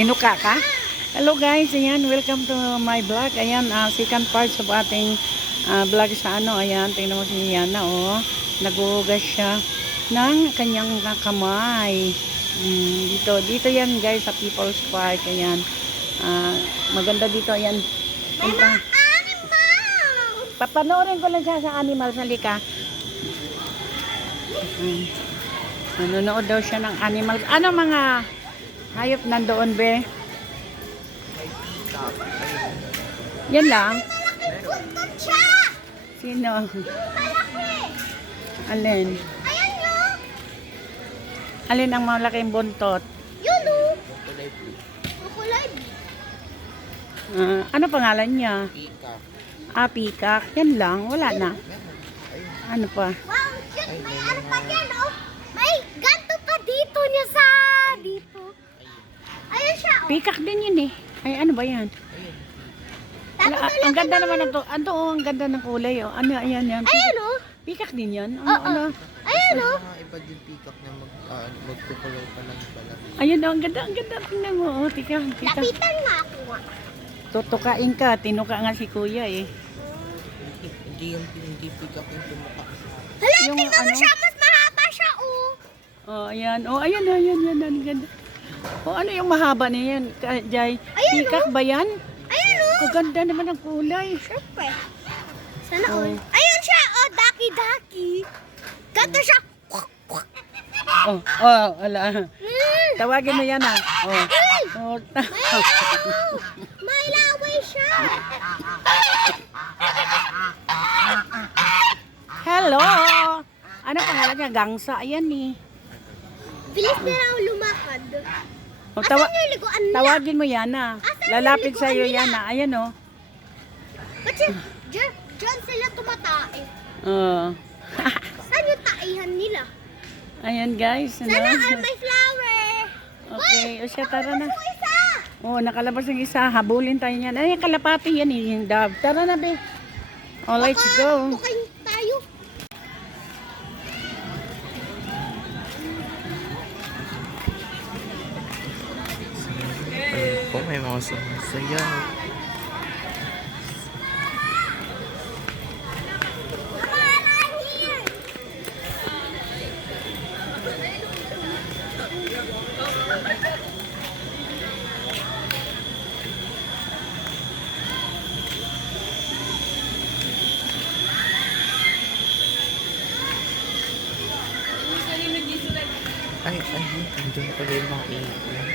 Tinuka ka? Hello guys, ayan, welcome to my vlog. Ayan, second part sa ating vlog sa ano. Ayan, tingnan mo si Yana, oh. Naguhugas siya ng kanyang kamay. Dito yan guys, sa People's Park. Ayan, maganda dito. Ayan, papanoorin ko lang siya sa animals. Halika. Nanonood daw siya ng animals. Ano mga hayop nandoon, be? Yan lang. Sino? Alin? Ayan nyo. Alin ang malaking buntot? Yun o. Makulay. Ano pangalan niya? Peacock. Yan lang. Wala na. Ano pa? Wow, shit. May ano pa dyan oh. May ganto pa dito niya sa dito. Ayun siya oh. Peacock din yun eh. Ay, ano ba yan? Ang ganda naman ng to. Ang ganda ng kulay. Oh. Ano, ayan yan. Ayun oh. Peacock din yan. Oo. Ano? Ayun oh. Iba din peacock na magkukulay pa lang pala. Ayun oh, ang ganda. Ang ganda. Tingnan mo. Oh, tika. Lapitan nga ako nga. Tutukain ka. Tinuka nga si kuya eh. Hindi peacock yung tumukha. Hala, Yung tingnan mo ano? siya. Mas mahaba siya oh. Oh, ayan. Oh, ayan. Ang ganda. Oh, ano yung mahaba na yan? Jai? Ayan, Peacock ba yan? Ayun oh. Kaganda naman ang kulay. Siyempre. Sana Oh. all. Ayun siya oh. Daki-daki. Ganto siya. Ala. Tawagin mo yan ah. Oh. May laway siya. Hello. Ano pangalan niya? Gangsa. Ayan eh. Bilis na raw lumakad. Oh, Asan yung liguan nila? tawagin mo yan ah. Asan Lalapit yung sa iyo liguan yan ah. Ayan oh. Kasi dyan sila tumatae. Oh. Saan yung taihan nila? Ayan guys. Ano? Sana all may flower. Okay. O siya, tara na. Ito isa. Oh, nakalabas ng isa. Habulin tayo niyan. Ay, kalapati yan eh. Yung dove. Tara na be. Oh, let's go. Tukain tayo. Ayun po, may mga sumasayaw. Ay, andun pala yung mga ibon.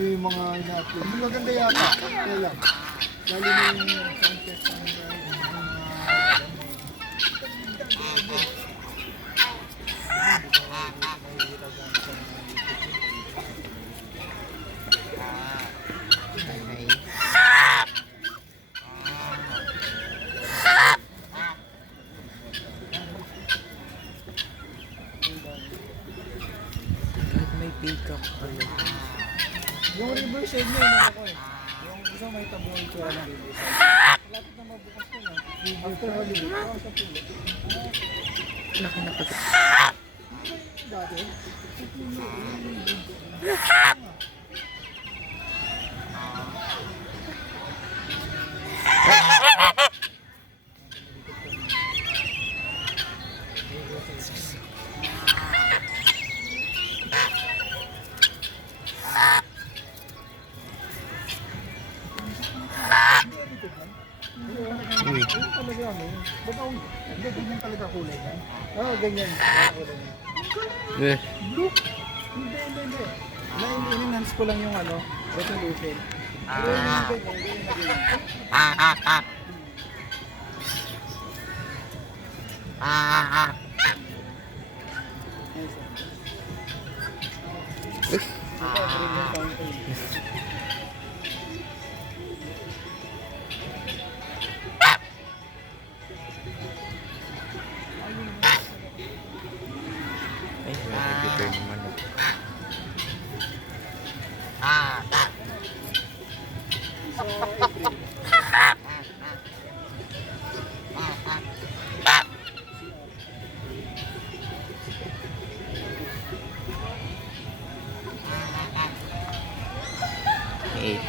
Yung mga inatin. Yung maganda yata. Kaya lang. Lalo na yung contest ng May peacock pala. yung Riverside na yun ako eh. Yung isa may tabong ito ng Riverside. Lapit na mabukas ko na. After holiday. Sa pili. Laki na pati. Dati. Uy. Talaga ano. Babaw. Hindi, ganyan talaga kulay na. Oo, ganyan. Kulay na. Eh, Blue? Hindi. Na-enhance ko lang yung ano, resolution. Pero yung ganyan, ganyan. Ay, very bitter ng manok. Eight.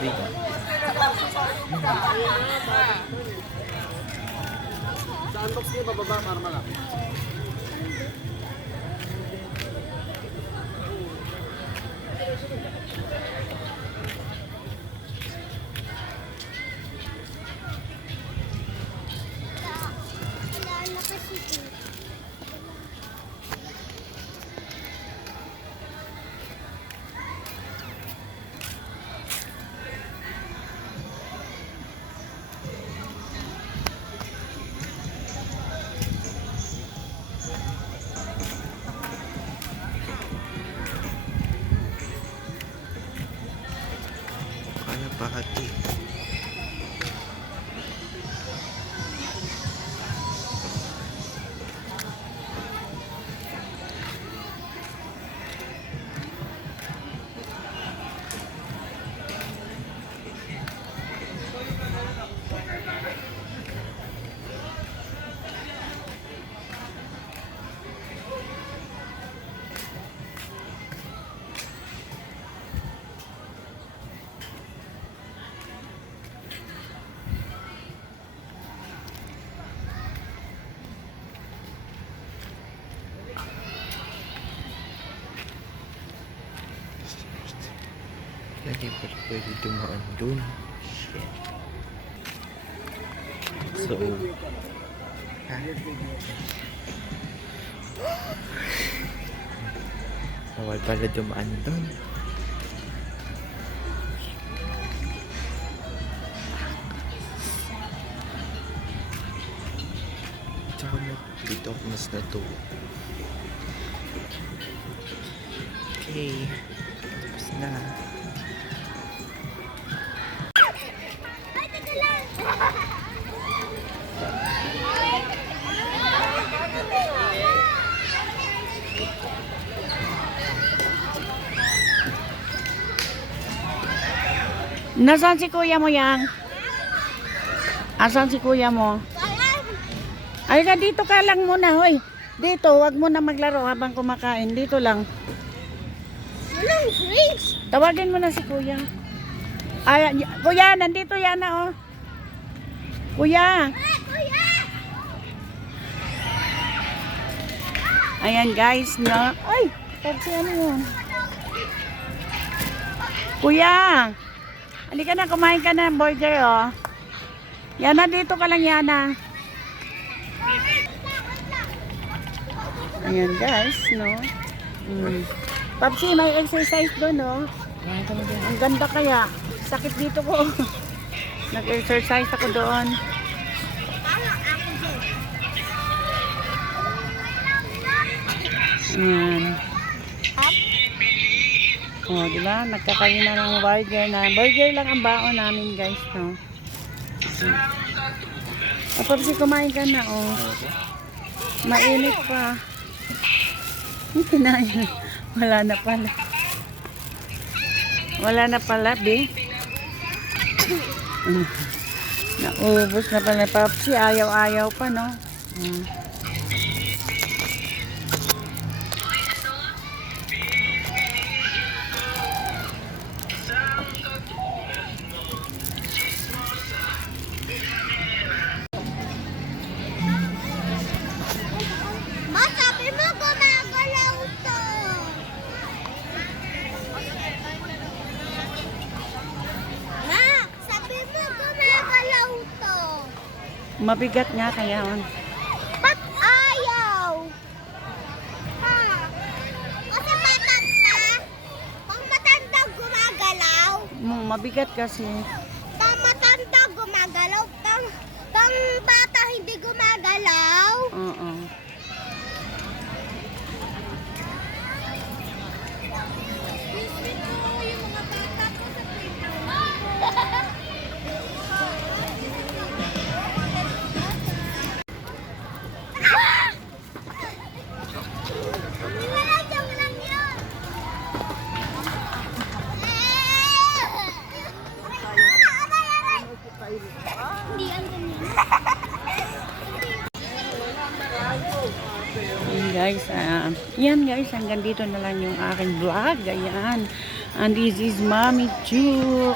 Dito. Saan box kayo bababa para malaki? Wala na kasi dito. Kaya pa hati. Hindi pala pwede dumaan dun. Shit. So, ha? Bawal pala dumaan dun. Tsaka dito ako mas natuwa. Okay. Tapos na. Ay, teka lang. Nasaan si kuya mo yan? Asan si kuya mo? Ay ka, dito ka lang muna, hoy. Dito, wag mo na maglaro habang kumakain. Dito lang. Walang drinks. Tawagin mo na si kuya. Ay, kuya, nandito yan na, oh. Kuya. Kuya! Ayan, guys, no. Ay, tapos ano yun? Kuya. Halika na, kumain ka na ng burger, oh. Yana, dito ka lang, Yana. Ayan, guys, no. Papsi, may exercise doon, no. Ang ganda kaya. Sakit dito ko. Nag-exercise ako doon. Ayan. Oh, di ba? Nagkakain na ng burger na. Burger lang ang baon namin, guys, no. O, Papsi, kumain ka na, oh. Mainit pa. Kinain. Wala na pala. Wala na pala, be. Naubos na pala, Papsi. Ayaw-ayaw pa, no? Ma, sabi mo gumagalaw to. Ma, sabi mo gumagalaw to. Mabigat nga kaya, on. Ba't ayaw? Ha? Kasi matanda. Pang matanda gumagalaw. Mabigat kasi. Pang matanda gumagalaw. Pang bata hindi gumagalaw. Oo. Yung mga bata po sa playground. Yan guys, hanggang dito na lang yung aking vlog. Ayan. And this is Mommy Chu.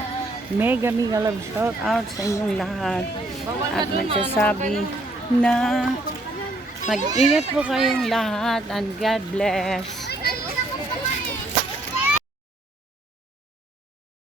Mega love shout out sa inyong lahat. At nagsasabi na mag-ingat po kayong lahat and God bless.